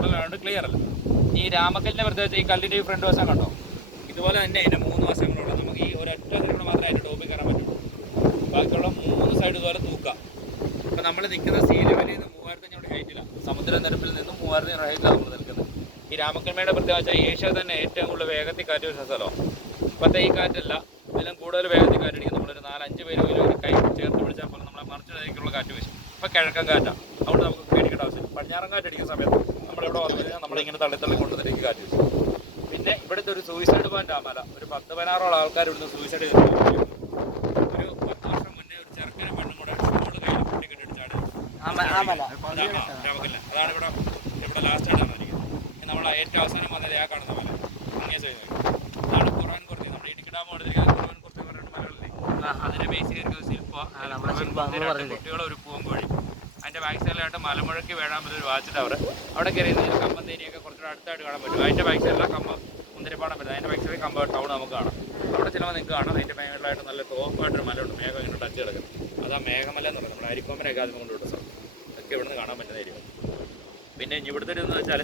മൂടലായതുകൊണ്ട് clear അല്ല. ഈ രാമക്കല്ലിനെ പ്രത്യേകിച്ച് ഈ കല്ലിൻ്റെ ഈ ഫ്രണ്ട് വശം കണ്ടോ, ഇതുപോലെ തന്നെ അതിൻ്റെ 3 വശങ്ങളുണ്ട്. നമുക്ക് ഈ ഒരൊറ്റ വശങ്ങൾ മാത്രമേ അതിൻ്റെ ടോപ്പിൽ കയറാൻ പറ്റുള്ളൂ. ബാക്കിയുള്ള 3 സൈഡ് ഇതുപോലെ തൂക്കാം. ഇപ്പം നമ്മൾ നിൽക്കുന്ന സീ ലെവലിൽ നിന്ന് 3500 ഹൈറ്റില്ല, സമുദ്രനിരപ്പിൽ നിന്നും 3500 ഹൈറ്റിലാണ് നമ്മൾ നിൽക്കുന്നത്. ഈ രാമക്കൽമേടെ പ്രത്യേകിച്ച് ഏഷ്യ തന്നെ ഏറ്റവും കൂടുതൽ വേഗത്തിൽ കാറ്റ് വീശുന്ന സ്ഥലമാണ്. ഇപ്പോഴത്തെ ഈ കാറ്റല്ല, ഇതിലും കൂടുതൽ വേഗത്തിൽ കാറ്റടിക്കും. നമ്മളൊരു 4-5 പേര് ഒരു കൈ ചേർത്ത് പിടിച്ചാൽ പോലും നമ്മളെ മറിച്ചിടേക്കുള്ള കാറ്റ് വീശും. ഇപ്പോൾ കിഴക്കൻ കാറ്റാണ്, അതുകൊണ്ട് നമുക്ക് പേടിക്കേണ്ട ആവശ്യം. പടിഞ്ഞാറൻ കാറ്റടിക്കുന്ന സമയത്ത് നമ്മളിവിടെ വന്നു കഴിഞ്ഞാൽ നമ്മളിങ്ങനെ തള്ളി കൊണ്ടുതലേക്ക് കാറ്റ് വീശും. പിന്നെ ഇവിടുത്തെ ഒരു സൂയിസൈഡ് പോയിന്റ് ആ മല, ഒരു 10-16 ആൾക്കാർ ഇവിടുന്ന് സൂയിസൈഡ് ചെയ്തിട്ടുണ്ട്. ഒരു 10 വർഷം മുന്നേ ഒരു ചെറുക്കനും പെണ്ണും കൂടെ ചൂട് കയ്യിൽ പൊട്ടിക്കെട്ടിടിച്ചാണ് രാമക്കല്ല. അതാണ് ഇവിടെ ലാസ്റ്റ് ആയിട്ടാണ് ഇരിക്കുന്നത്. നമ്മളെ ഏറ്റവും അവസാനം വന്നത് ആ കാണുന്ന മല, അങ്ങേ സൈഡ്. അതാണ് ഖുർആൻ കുറച്ച്, നമ്മുടെ ഇടുക്കി ഡാം കൊടുത്തിരിക്കുന്നത് ഖുർആൻ കുറച്ച് പറയുന്ന മലകളിലെ അതിന്റെ ബേസ് ചെയ്തിരിക്കുന്നത് കുട്ടികളെ ഒരു പൂങ്കോഴി. അതിന്റെ ബാക്ക് സൈഡിലായിട്ട് മലമുഴക്കി വേഴാൻ പറ്റുന്ന ഒരു വാച്ച് ടവർ. അവിടെ കയറി കമ്പന്തേരിയൊക്കെ കുറച്ചുകൂടെ അടുത്തായിട്ട് കാണാൻ പറ്റും. അതിന്റെ ബാക്ക് സൈഡിലാണ് മുന്തിരിപ്പാടം പറ്റും. അതിന്റെ ബാക്ക് സൈഡിൽ ടൗൺ നമുക്ക് കാണാം. അവിടെ ചിലപ്പോൾ നിങ്ങൾക്ക് കാണാം അതിന്റെ മേഖലയിലായിട്ട് നല്ല ടോപ്പായിട്ടൊരു മലയുണ്ട്, മേഘം ഇങ്ങനെ ടച്ച് കിടക്കുന്നത്. അതാ മേഘമല എന്ന് പറയുന്നത്. നമ്മുടെ അരിക്കൊമ്പനെ അക്കാദമി കൊണ്ടുവിട്ട സ്ഥലം. അതൊക്കെ ഇവിടുന്ന് കാണാൻ പറ്റുന്ന ഏരിയ. പിന്നെ ഇവിടുത്തെ ഒരു എന്ന് വെച്ചാൽ